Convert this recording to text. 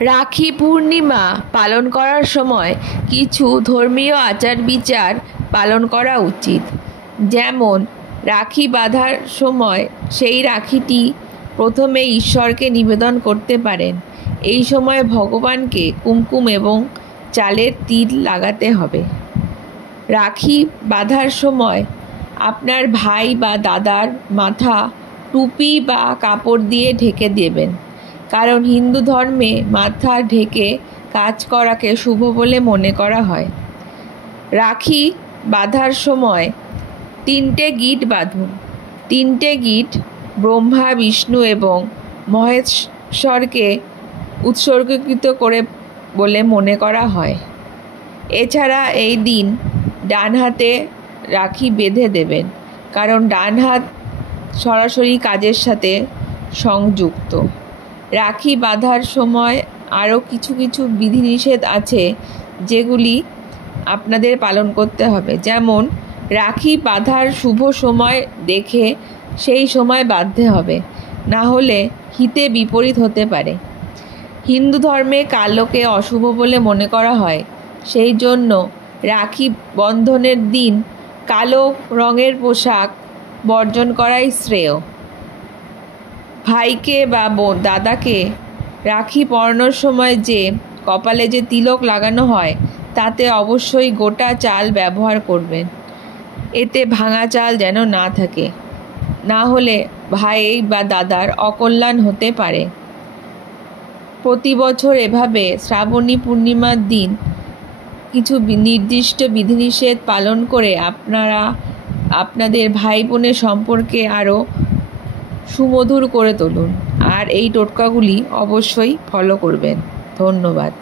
রাখি পূর্ণিমা পালন করার সময় কিছু ধর্মীয় আচার বিচার পালন করা উচিত। যেমন রাখি বাঁধার সময় সেই রাখিটি প্রথমে ঈশ্বরকে নিবেদন করতে পারেন। এই সময় ভগবানকে কুমকুম এবং চালের তিল লাগাতে হবে। রাখি বাঁধার সময় আপনার ভাই বা দাদার মাথা টুপি বা কাপড় দিয়ে ঢেকে দেবেন, কারণ হিন্দু ধর্মে মাথা ঢেকে কাজ করাকে শুভ বলে মনে করা হয়। রাখি বাঁধার সময় 3টে গিট বাঁধুন। 3টে গিট ব্রহ্মা, বিষ্ণু এবং মহেশ্বরকে উৎসর্গীকৃত করে বলে মনে করা হয়। এছাড়া এই দিন ডান হাতে রাখি বেঁধে দেবেন, কারণ ডান হাত সরাসরি কাজের সাথে সংযুক্ত। রাখি বাঁধার সময় আরও কিছু কিছু বিধিনিষেধ আছে যেগুলি আপনাদের পালন করতে হবে। যেমন রাখি বাঁধার শুভ সময় দেখে সেই সময় বাঁধতে হবে, না হলে হিতে বিপরীত হতে পারে। হিন্দু ধর্মে কালোকে অশুভ বলে মনে করা হয়, সেই জন্য রাখি বন্ধনের দিন কালো রঙের পোশাক বর্জন করাই শ্রেয়। ভাইকে বা দাদাকে রাখি পরানোর সময় যে কপালে যে তিলক লাগানো হয় তাতে অবশ্যই গোটা চাল ব্যবহার করবেন। এতে ভাঙা চাল যেন না থাকে, না হলে ভাই বা দাদার অকল্যাণ হতে পারে। প্রতি বছর এভাবে শ্রাবণী পূর্ণিমার দিন কিছু নির্দিষ্ট বিধিনিষেধ পালন করে আপনারা আপনাদের ভাই বোনের সম্পর্কে আরও সুমধুর করে তুলুন। আর এই টোটকাগুলি অবশ্যই ফলো করবেন। ধন্যবাদ।